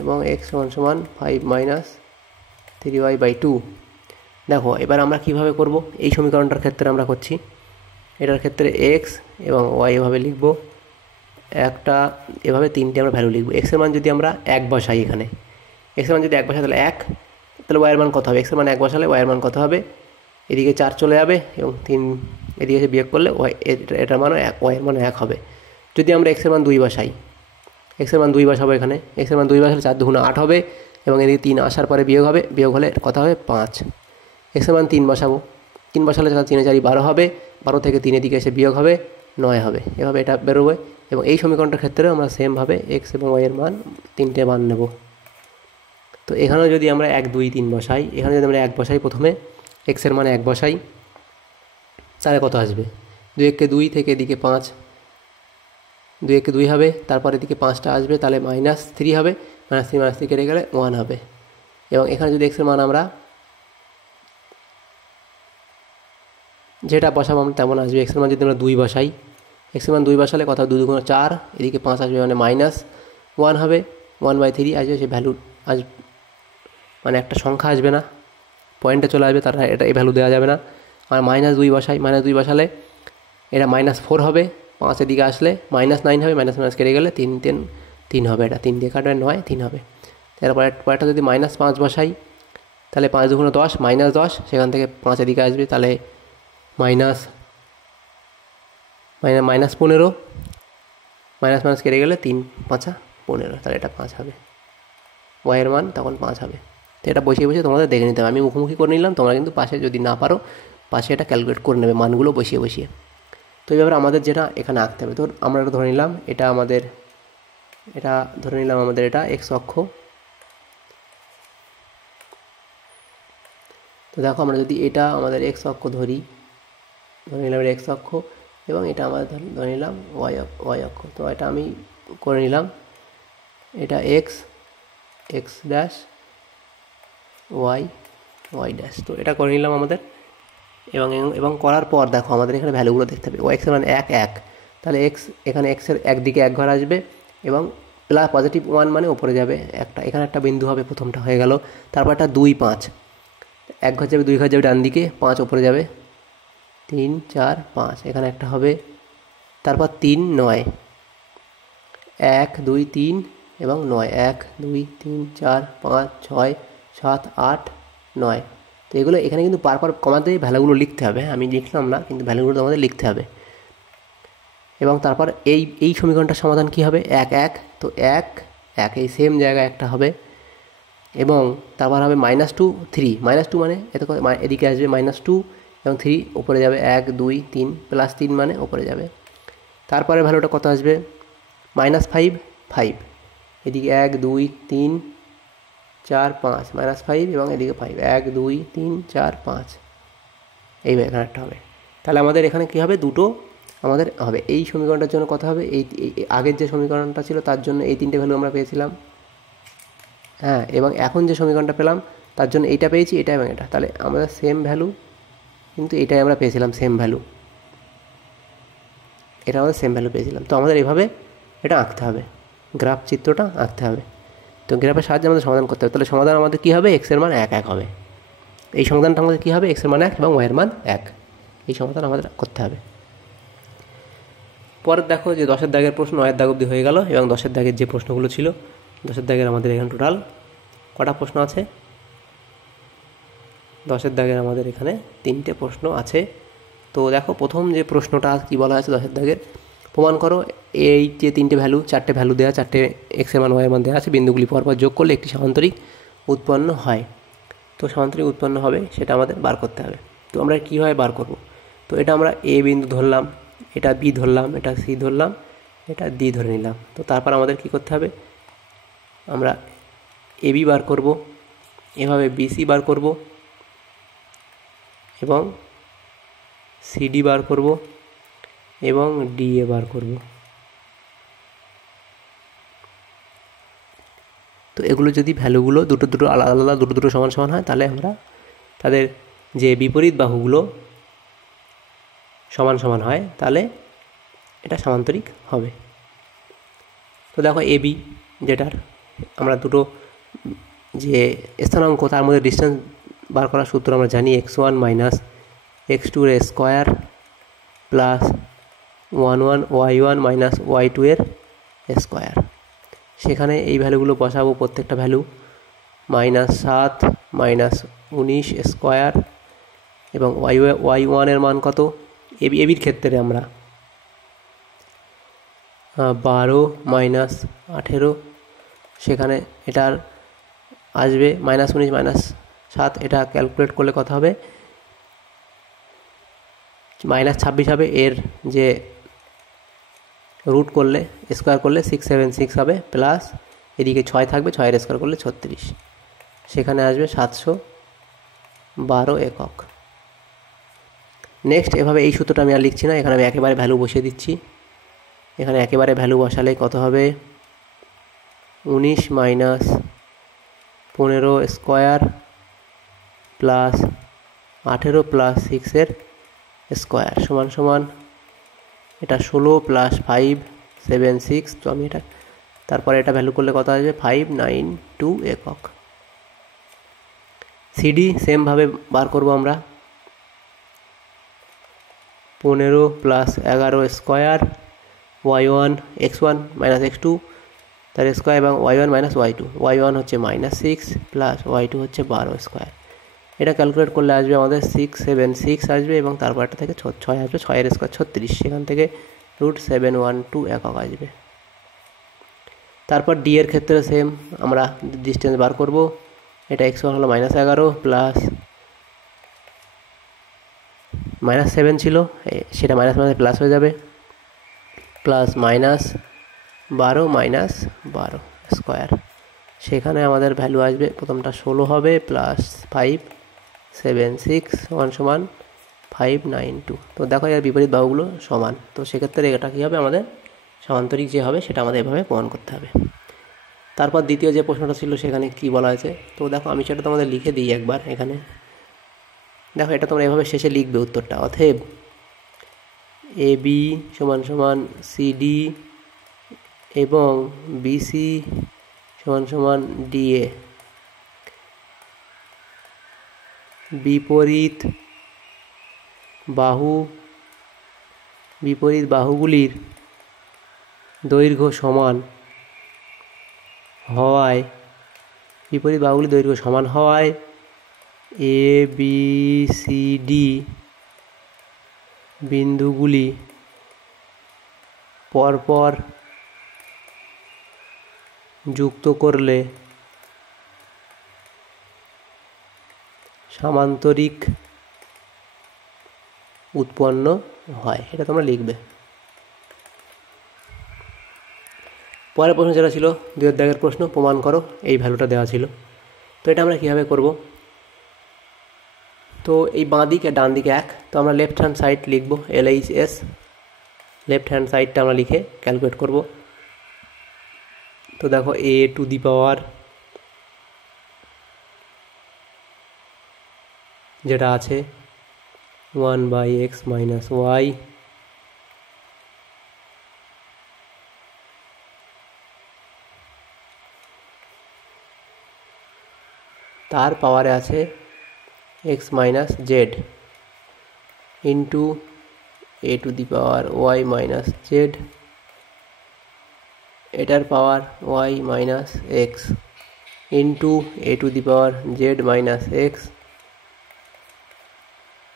এবং x সমান 5 মাইনাস 3y বাই 2। দেখো এবার আমরা কিভাবে করব, এই সমীকরণটার ক্ষেত্রে আমরা করছি, এটার ক্ষেত্রে এক্স এবং ওয়াই এভাবে লিখব, একটা এভাবে তিনটে আমরা ভ্যালু লিখব। এক্সের মান যদি আমরা এক বসাই, এখানে এক্সের মান যদি এক বসাই তাহলে এক, তাহলে ওয়াইয়ের মান কত হবে? এক্সের মান এক বসালে ওয়াইয়ের মান কত হবে? এদিকে 4 চলে যাবে এবং 3 এদিকে এসে বিয়োগ করলে ওয়াই এটার মানও ওয়াইয়ের মান 1 হবে। যদি আমরা এক্সের মান 2 বসাই, এক্সের মান 2 বসাবো, এখানে এক্সের মান 2 বসালে 4 দুগুণে 8 হবে এবং এদিকে 3 আসার পরে বিয়োগ হবে, বিয়োগ হলে কত হবে? 5। এক্সের মান 3 বসাবো, 3 বসালে 3 4 12 হবে, 12 থেকে 3 এদিকে এসে বিয়োগ হবে 9 হবে, এভাবে এটা বেরোবে। এবং এই সমীকরণটার ক্ষেত্রেও আমরা সেমভাবে এক্স এবং ওয়াইয়ের মান তিনটে মান নেব। তো এখানেও যদি আমরা 1 2 3 বসাই, এখানে যদি আমরা 1 বসাই, প্রথমে এক্সের মান 1 বসাই, তাহলে কত আসবে? 2 1 2 থেকে এদিকে 5, 2 1 2 হবে, তারপর এদিকে 5টা আসবে, তাহলে -3 হবে, -3 কেটে গেলে 1 হবে। এবং এখানে যদি এক্সের মান আমরা যেটা বসাবো আমরা তেমন আসবে। এক্সের মান যদি আমরা 2 বসাই, এক্সের মান 2 বসালে কত? 2 2 4, এদিকে 5 আসবে, মানে -1 হবে, 1/3 আসবে, সে ভ্যালু মানে একটা সংখ্যা আসবে না, পয়েন্টে চলে আসবে, তার এটা এই ভ্যালু দেওয়া যাবে না। আর -2 বসাই, -2 বসালে এটা -4 হবে, 5 এদিকে আসলে -9 হবে, মাইনাস কেটে গেলে 3 3 3 হবে, এটা 3 দিয়ে কাটবে 9 3 হবে। তারপরে পরেরটা যদি -5 বসাই, তাহলে 5 2 10, -10, সেখান থেকে 5 এদিকে আসবে, তাহলে -15, মাইনাস কেটে গেলে 3 5 15, তাহলে এটা 5 হবে, ওয়াইয়ের মান তখন 5 হবে। তো এটা বসিয়ে বসিয়ে তোমাদের দেখে নিতে হবে, আমি মুখোমুখি করে নিলাম, তোমরা কিন্তু পাশে যদি না পারো পাশে এটা ক্যালকুলেট করে নেবে মানগুলো বসিয়ে বসিয়ে। তো এইভাবে আমাদের যেটা এখানে আঁকতে হবে, তো আমরা এটা ধরে নিলাম, এটা ধরে নিলাম আমাদের এটা এক্স অক্ষ। তো দেখো আমরা যদি এটা আমাদের এক্স অক্ষ ধরে নিলাম এটা এক্স অক্ষ, এবং এটা আমাদের ধরে নিলাম ওয়াই অক্ষ। তো এটা আমি করে নিলাম, এটা এক্স ড্যাশ, ওয়াই ড্যাশ। তো এটা করে নিলাম আমাদের, এবং করার পর দেখো আমাদের এখানে ভ্যালুগুলো দেখতে হবে। ওয়াই এক্সের মান 1 1, তাহলে এক্স এখানে এক্সের একদিকে 1 ঘর আসবে, এবং প্লাস +1 মানে ওপরে যাবে একটা, এখানে একটা বিন্দু হবে, প্রথমটা হয়ে গেল। তারপর একটা 2 5, 1 ঘর যাবে, 2 ঘর যাবে ডান দিকে, 5 ওপরে যাবে, 3 4 5, এখানে একটা হবে। তারপর 3 9, 1 2 3 এবং 9, 1 2 3 4 5 6 7 8 9। তো এগুলো এখানে কিন্তু পারপর কমাতে ভ্যালুগুলো লিখতে হবে, আমি লিখলাম না, কিন্তু ভ্যালুগুলো আমাদের লিখতে হবে। এবং তারপর এই সমীকরণটার সমাধান কি হবে? 1 1, তো 1 1 এই সেম জায়গায় একটা হবে, এবং তারপর হবে -2 3, -2 মানে এদিকে আসবে -2 এবং 3 উপরে যাবে, 1 2 3 +3 মানে উপরে যাবে। তারপরে ভ্যালুটা কত আসবে? -5 5, এদিকে 1 2 3 4 5, -5 এবং এদিকে 5, 1 2 3 4 5, এইভাবে এখানে একটা হবে। তাহলে আমাদের এখানে কী হবে? দুটো আমাদের হবে। এই সমীকরণটার জন্য কত হবে? এই আগের যে সমীকরণটা ছিল তার জন্য এই 3টে ভ্যালু আমরা পেয়েছিলাম, হ্যাঁ, এবং এখন যে সমীকরণটা পেলাম তার জন্য এইটা পেয়েছি, এটা এবং এটা, তাহলে আমাদের সেম ভ্যালু, কিন্তু এটাই আমরা পেয়েছিলাম সেম ভ্যালু, এটা আমাদের সেম ভ্যালু পেয়েছিলাম। তো আমাদের এভাবে এটা আঁকতে হবে, গ্রাফ চিত্রটা আঁকতে হবে। তো গ্রাফের সাহায্যে আমাদের সমাধান করতে হবে। তাহলে সমাধান আমাদের কী হবে? এক্সের মান 1 1 হবে। এই সমাধানটা আমাদের কী হবে? এক্সের মান 1 এবং ওয়াইয়ের মান 1, এই সমাধান আমাদের করতে হবে। পরের দেখো যে 10-এর দাগের প্রশ্ন 9-এর দাগ অবধি হয়ে গেল, এবং 10-এর দাগের যে প্রশ্নগুলো ছিল, 10-এর দাগের আমাদের এখানে টোটাল কটা প্রশ্ন আছে? 10-এর দাগের আমাদের এখানে 3টে প্রশ্ন আছে। তো দেখো প্রথম যে প্রশ্নটা কী বলা আছে 10-এর দাগের, প্রমাণ করো এই যে 3টে ভ্যালু, 4টে ভ্যালু দেওয়া, 4টে এক্সের মান ওয়াইয়ের মান দেওয়া আছে, বিন্দুগুলি পরপর যোগ করলে একটি সামান্তরিক উৎপন্ন হয়। তো সামান্তরিক উৎপন্ন হবে সেটা আমাদের বার করতে হবে। তো আমরা কীভাবে বার করব? তো এটা আমরা এ বিন্দু ধরলাম, এটা বি ধরলাম, এটা সি ধরলাম, এটা ডি ধরে নিলাম। তো তারপর আমাদের কি করতে হবে? আমরা এ বি বার করব, এভাবে বিসি বার করব, এবং সিডি বার করব, এবং ডিএ বার করব। তো এগুলো যদি ভ্যালুগুলো দুটো আলাদা আলাদা, দুটো সমান সমান হয়, তাহলে আমরা তাদের যে বিপরীত বাহুগুলো সমান সমান হয়, তাহলে এটা সামান্তরিক হবে। তো দেখো এ বি, যেটার আমরা দুটো যে স্থানাঙ্ক তার মধ্যে ডিস্টেন্স বার করার সূত্র আমরা জানি, x1 - x2 এর স্কোয়ার প্লাস 1 মাইনাস y2 এর স্কোয়ার। সেখানে এই ভ্যালুগুলো বসাবো, প্রত্যেকটা ভ্যালু -7 মাইনাস 19 স্কোয়ার, এবং y1 এর মান কত, এবির ক্ষেত্রে আমরা 12 মাইনাস 18, সেখানে এটার আসবে -19 মাইনাস 7, এটা ক্যালকুলেট করলে কত হবে, -26 হবে। এর যে রুট করলে স্কোয়ার করলে 676 হবে, প্লাস এদিকে 6 থাকবে, 6 এর স্কোয়ার করলে 36, সেখানে আসবে 712 একক। নেক্সট এভাবে এই সূত্রটা আমি আর লিখছি না, এখানে আমি একেবারে ভ্যালু বসিয়ে দিচ্ছি। এখানে একেবারে ভ্যালু বসালে কত হবে, 19 মাইনাস 15 স্কোয়ার প্লাস 18 প্লাস 6 এর স্কোয়ার সমান সমান এটা 16 প্লাস 5 76। তো আমি এটা তারপরে এটা ভ্যালু করলে কত আসবে, 592 একক। সিডি সেমভাবে বার করব আমরা, 15 plus 11 square y1 x1 minus x2 তার স্কোয়ার, এবং y1 মাইনাস y2, y1 হচ্ছে -6 প্লাস y2 হচ্ছে 12 স্কোয়ার। এটা ক্যালকুলেট করলে আসবে আমাদের 676 আসবে, এবং তারপরটা থেকে 6 আসবে, 6 এর স্কোয়ার 36, সেখান থেকে √712 একক আসবে। তারপর ডি এর ক্ষেত্রে সেম, আমরা ডিস্টেন্স বার করব। এটা x1 হলো -11 প্লাস -7 ছিল, সেটা মাইনাস মাইনাস প্লাস হয়ে যাবে, প্লাস -12 মাইনাস 12 স্কোয়ার, সেখানে আমাদের ভ্যালু আসবে, প্রথমটা 16 হবে প্লাস 576 সমান 592। তো দেখো এর বিপরীত বাহুগুলো সমান, তো সেক্ষেত্রে এটা কী হবে, আমাদের সমান্তরিক যে হবে সেটা আমাদের এভাবে প্রমাণ করতে হবে। তারপর দ্বিতীয় যে প্রশ্নটা ছিল সেখানে কি বলা হয়েছে, তো দেখো আমি সেটা তোমাদের লিখে দিই একবার। এখানে দেখো এটা তোমরা এভাবে শেষে লিখবে উত্তরটা, অতএব AB সমান সমান CD এবং BC সমান সমান DA বিপরীত বাহুগুলির দৈর্ঘ্য সমান হওয়ায় ABCD বিন্দুগুলি পরপর যুক্ত করলে সামান্তরিক উৎপন্ন হয়, এটা তোমরা লিখবে। পরের প্রশ্ন যেটা ছিল 2 অধ্যায়ের প্রশ্ন, প্রমাণ করো, এই ভ্যালুটা দেওয়া ছিল। তো এটা আমরা কীভাবে করব, তো এই বাঁ দিকে ডান দিকে এক, তো আমরা লেফট হ্যান্ড সাইড লিখব, LHS, লেফট হ্যান্ড সাইডটা আমরা লিখে ক্যালকুলেট করব। তো দেখো a টু দি পাওয়ার যেটা আছে 1/x মাইনাস y তার পাওয়ারে আছে x minus Z into a two the power y minus Z, এটার পাওয়ার y minus x into a two the power Z minus x,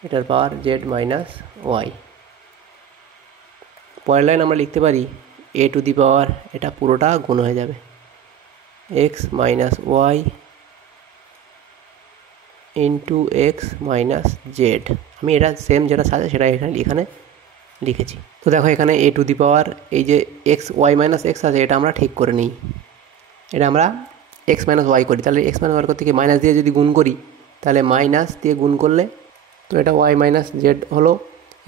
এটার পাওয়ার জেড মাইনাস ওয়াই। পরের line আমরা লিখতে পারি a টু দি পাওয়ার, এটা পুরোটা গুণ হয়ে যাবে, x minus y into x minus z. আমি এটা সেম যেটা সাজে সেটা এখানে লিখেছি। তো দেখো এখানে a টু দি পাওয়ার এই যে এক্স ওয়াই মাইনাস এক্স আছে, এটা আমরা ঠিক করে নিই, এটা আমরা এক্স মাইনাস ওয়াই করি, তাহলে এক্স মাইনাস ওয়াই করতে গিয়ে মাইনাস দিয়ে যদি গুণ করি, তাহলে মাইনাস দিয়ে গুণ করলে তো এটা ওয়াই মাইনাস জেড হলো,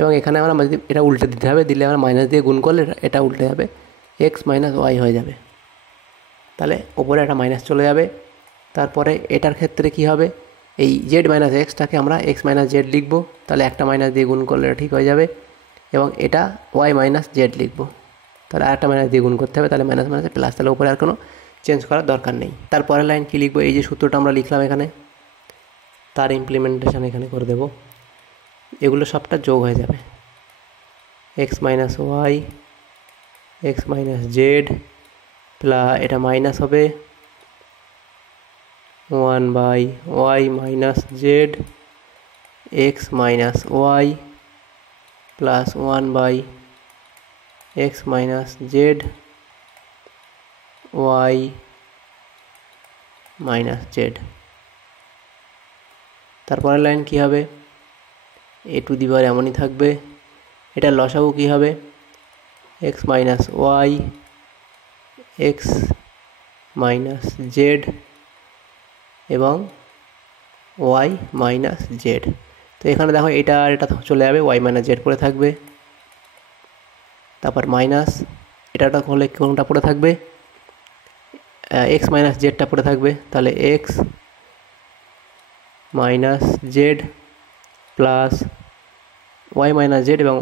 এবং এখানে আমরা যদি এটা উল্টে দিতে হবে, দিলে আমরা মাইনাস দিয়ে গুণ করলে এটা উল্টে যাবে, এক্স মাইনাস ওয়াই হয়ে যাবে, তাহলে ওপরে একটা মাইনাস চলে যাবে। তারপরে এটার ক্ষেত্রে কি হবে, এই জেড মাইনাস এক্সটাকে আমরা এক্স মাইনাস জেড লিখবো, তাহলে একটা মাইনাস দিয়ে গুণ করলে এটা ঠিক হয়ে যাবে, এবং এটা ওয়াই মাইনাস জেড লিখবো, তাহলে আরেকটা মাইনাস দিয়ে গুণ করতে হবে, তাহলে মাইনাস মাইনাস প্লাস, তাহলে উপরে আর কোনো চেঞ্জ করার দরকার নেই। তারপরের লাইন কী লিখবো, এই যে সূত্রটা আমরা লিখলাম এখানে, তার ইমপ্লিমেন্টেশন এখানে করে দেব, এগুলো সবটা যোগ হয়ে যাবে, x minus Y x minus Z plus এটা মাইনাস হবে 1/y minus z x minus Y plus 1/x minus z y minus z. তারপরের লাইন কী হবে, এ টু দি পাওয়ার এমনই থাকবে, এটা লসাগু কী হবে, x minus Y x minus Z এবং ওয়াই মাইনাস জেড। তো এখানে দেখো এটা আর এটা চলে যাবে, ওয়াই মাইনাস জেড পড়ে থাকবে, তারপর মাইনাস এটা হলে কোনটা পড়ে থাকবে, এক্স মাইনাস জেডটা পড়ে থাকবে, তাহলে X minus Z plus Y minus Z এবং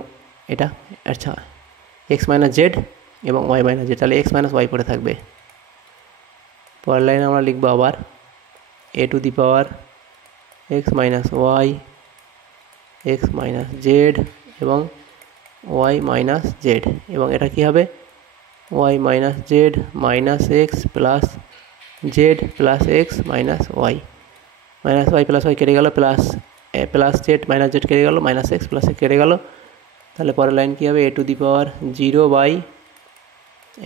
এটা আচ্ছা এক্স মাইনাস জেড এবং ওয়াই মাইনাস জেড, তাহলে এক্স মাইনাস ওয়াই পড়ে থাকবে। পরের লাইনে আমরা লিখবো আবার A to the power X minus Y x minus Z এবং ওয়াই মাইনাস জেড, এবং এটা কী হবে, Y minus Z minus X plus Z plus X minus Y plus Y কেটে গেল, প্লাস জেড মাইনাস জেড কেটে গেল, মাইনাস এক্স প্লাস এক্স কেটে গেল, তাহলে পরের লাইন কী হবে, এ টু দি পাওয়ার 0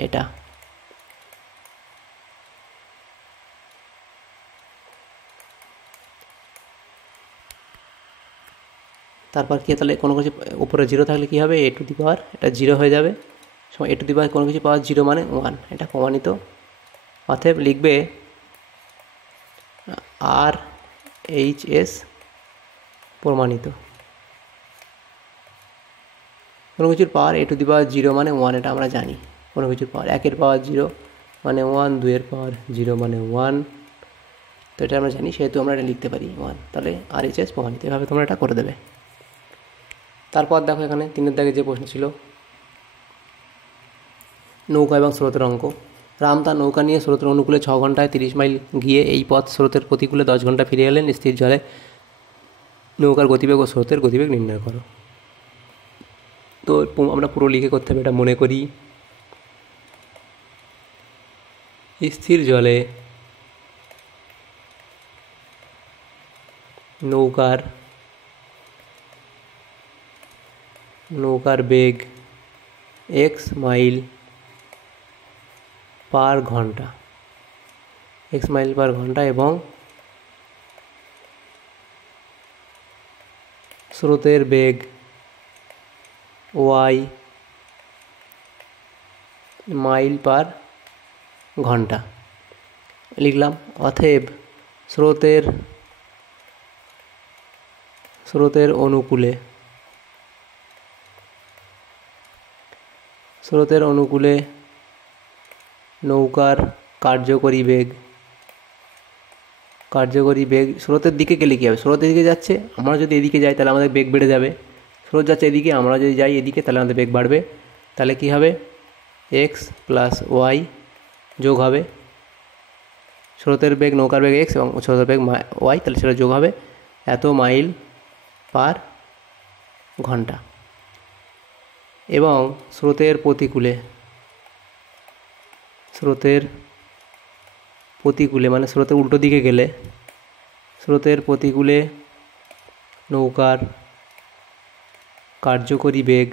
এটা। তারপর কী, তাহলে কোনো কিছু উপরে 0 থাকলে কী হবে, এ টু দি পাওয়ার এটা 0 হয়ে যাবে, সময় এ টু দি পাওয়ার কোনো কিছু পাওয়ার 0 মানে 1, এটা প্রমাণিত। অতএব লিখবে আর এইচ এস প্রমাণিত। কোনো কিছুর পাওয়ার এ টু দি পাওয়ার 0 মানে 1, এটা আমরা জানি। কোনো কিছুর পাওয়ার 1 পাওয়ার 0 মানে 1, 2 পাওয়ার 0 মানে 1, তো এটা আমরা জানি, সেহেতু আমরা এটা লিখতে পারি 1, তাহলে আর এইচ এস প্রমাণিত। এভাবে তোমরা এটা করে দেবে। তারপর দেখো এখানে 3 দাগে যে প্রশ্ন ছিল, নৌকা এবং স্রোতের অঙ্ক। রাম তার নৌকা নিয়ে স্রোতের অনুকূলে 6 ঘন্টায় 30 মাইল গিয়ে এই পথ স্রোতের প্রতিকূলে 10 ঘন্টা ফিরে এলেন। স্থির জলে নৌকার গতিবেগ ও স্রোতের গতিবেগ নির্ণয় করো। তো আমরা পুরো লিখে করতে হবে, এটা মনে করি। স্থির জলে নৌকার বেগ এক্স মাইল পার ঘন্টা এবং স্রোতের বেগ ওয়াই মাইল পার ঘন্টা লিখলাম। অতএব স্রোতের অনুকূলে নৌকার কার্যকরী বেগ স্রোতের দিকে গেলে কী হবে, স্রোতের দিকে যাচ্ছে, আমরা যদি এদিকে যাই তাহলে আমাদের বেগ বেড়ে যাবে। স্রোত যাচ্ছে এদিকে, আমরা যদি যাই এদিকে তাহলে আমাদের বেগ বাড়বে। তাহলে কী হবে, এক্স প্লাস ওয়াই যোগ হবে, স্রোতের বেগ নৌকার বেগ এক্স এবং স্রোতের বেগ ওয়াই, তাহলে সেটা যোগ হবে এত মাইল পার ঘন্টা। এবং স্রোতের প্রতিকূলে মানে স্রোতের উল্টো দিকে গেলে স্রোতের প্রতিকূলে নৌকার কার্যকরী বেগ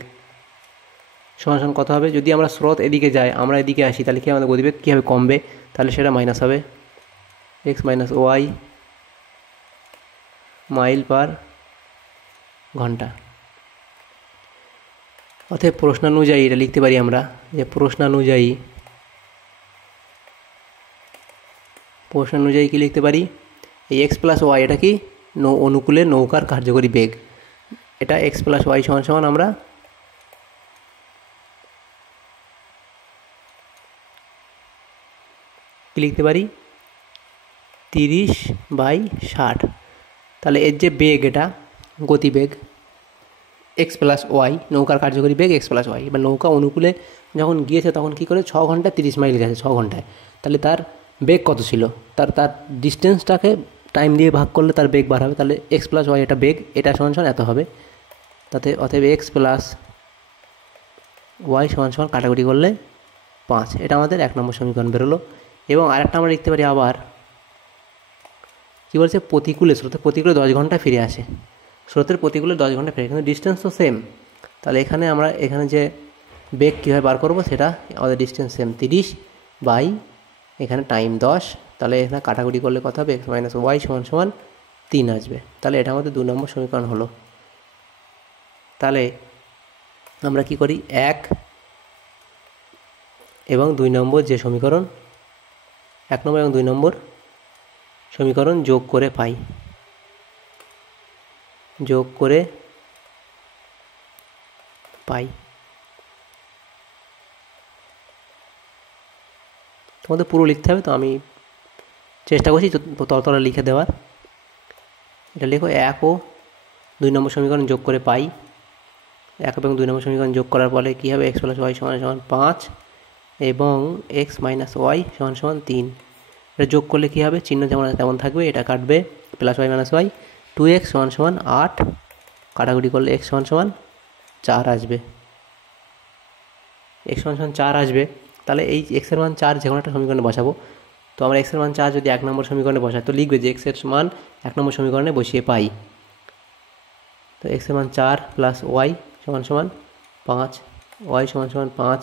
সমান কত হবে, যদি আমরা স্রোত এদিকে যাই আমরা এদিকে আসি তাহলে কি আমাদের গতিবেগ কী হবে, কমবে, তাহলে সেটা মাইনাস হবে x minus y mile per ঘন্টা। অতএব প্রশ্নানুযায়ী এটা লিখতে পারি আমরা যে প্রশ্নানুযায়ী কী লিখতে পারি, এই এক্স প্লাস ওয়াই এটা কি অনুকূলে নৌকার কার্যকরী বেগ, এটা এক্স প্লাস ওয়াই সমান আমরা কি লিখতে পারি 30/60। তাহলে এর যে বেগ, এটা গতিবেগ এক্স প্লাস ওয়াই, নৌকার কার্যকরী বেগ এক্স প্লাস ওয়াই। এবার নৌকা অনুকূলে যখন গিয়েছে তখন কী করে 6 ঘন্টায় 30 মাইল গেছে, 6 ঘন্টায়, তাহলে তার বেগ কত ছিল, তার ডিস্টেন্সটাকে টাইম দিয়ে ভাগ করলে তার বেগ বার হবে। তাহলে এক্স প্লাস ওয়াই এটা বেগ, এটা সমান এত হবে। তাতে অতএব এক্স প্লাস ওয়াই সমান সমান কাটাকুটি করলে 5, এটা আমাদের 1 নম্বর সমীকরণ বেরোলো। এবং আরেকটা আমরা লিখতে পারি আবার, কী বলছে, প্রতিকূলে স্রোতের প্রতিকূলে 10 ঘন্টা ফিরে আসে, স্রোতের প্রতিকূলে 10 ঘন্টা ফিরে, কিন্তু ডিস্টেন্স তো সেম। তাহলে এখানে আমরা এখানে যে বেগ কীভাবে বার করবো, সেটা আমাদের ডিস্টেন্স সেম 30 বাই এখানে টাইম 10, তাহলে এখানে কাটাকুটি করলে কত হবে, এক্স মাইনাস ওয়াই সমান সমান 3 আসবে। তাহলে এটা আমাদের 2 নম্বর সমীকরণ হলো। তাহলে আমরা কি করি, 1 এবং 2 নম্বর যে সমীকরণ, 1 নম্বর এবং 2 নম্বর সমীকরণ যোগ করে পাই, তোমাদের পুরো লিখতে হবে, তো আমি চেষ্টা করছি ততটা লিখে দেওয়ার। এটা লেখো, 1 ও 2 নম্বর সমীকরণ যোগ করে পাই। 1 এবং 2 নম্বর সমীকরণ যোগ করার ফলে কী হবে, এক্স প্লাস ওয়াই সমান সমান 5 এবং এক্স মাইনাস ওয়াই সমান সমান 3। এটা যোগ করলে কী হবে, চিহ্ন যেমন তেমন থাকবে, এটা কাটবে, plus Y minus Y, 2x সমান সমান 8, কাটাকুটি করলে এক্স সমান সমান 4 আসবে, এক্স সমান সমান 4 আসবে। তাহলে এই এক্সের মান 4 যে কোনো একটা সমীকরণে বসাবো। তো আমরা এক্সের মান 4 যদি 1 নম্বর সমীকরণে বসাই, তো লিখবে যে এক্সের মান 1 নম্বর সমীকরণে বসিয়ে পাই। তো এক্সের মান 4 প্লাস ওয়াই সমান সমান 5, ওয়াই সমান সমান 5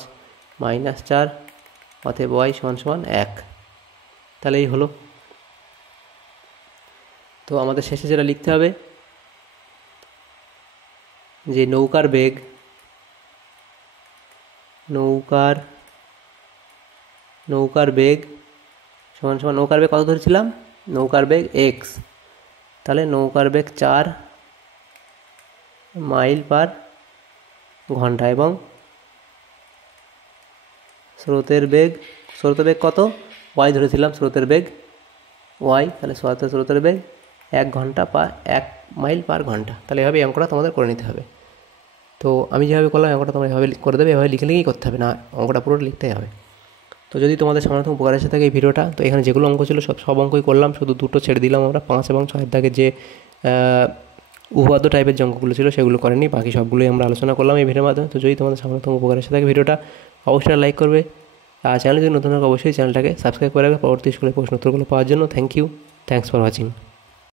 মাইনাস 4, অতএব ওয়াই সমান সমান 1। তাহলে এই হলো। তো আমাদের শেষে যেটা লিখতে হবে, যে নৌকার বেগ সমান সমান, নৌকার বেগ কত ধরেছিলাম, নৌকার বেগ এক্স, তাহলে নৌকার বেগ 4 মাইল পার ঘন্টা, এবং স্রোতের বেগ কত, ওয়াই ধরেছিলাম, স্রোতের বেগ ওয়াই, তাহলে স্রোতের বেগ 1 মাইল পার ঘন্টা। তাহলে এভাবে অঙ্কটা তোমাদের করে নিতে হবে। তো আমি যেভাবে করলাম অঙ্কটা তোমরা এভাবে করে দেবে, এভাবে লিখেই করতে হবে না, অঙ্কটা পুরোটা লিখতেই হবে। তো যদি তোমাদের সামান্য উপকার এসে থাকে এই ভিডিওটা, তো এখানে যেগুলো অঙ্ক ছিল সব অঙ্কই করলাম, শুধু 2টো ছেড়ে দিলাম আমরা, 5 এবং 6 দাগের যে উপপাদ্য টাইপের যে অঙ্কগুলো ছিল সেগুলো করেনি, বাকি সবগুলোই আমরা আলোচনা করলাম এই ভিডিওর মাধ্যমে। তো যদি তোমাদের সামান্য উপকার এসে থাকে ভিডিওটা, অবশ্যই লাইক করবে, আর চ্যানেলে যদি নতুন হোক অবশ্যই চ্যানেলটাকে সাবস্ক্রাইব করে রাখবে পরবর্তী স্কুলের প্রশ্ন উত্তরগুলো পাওয়ার জন্য। Thanks for watching.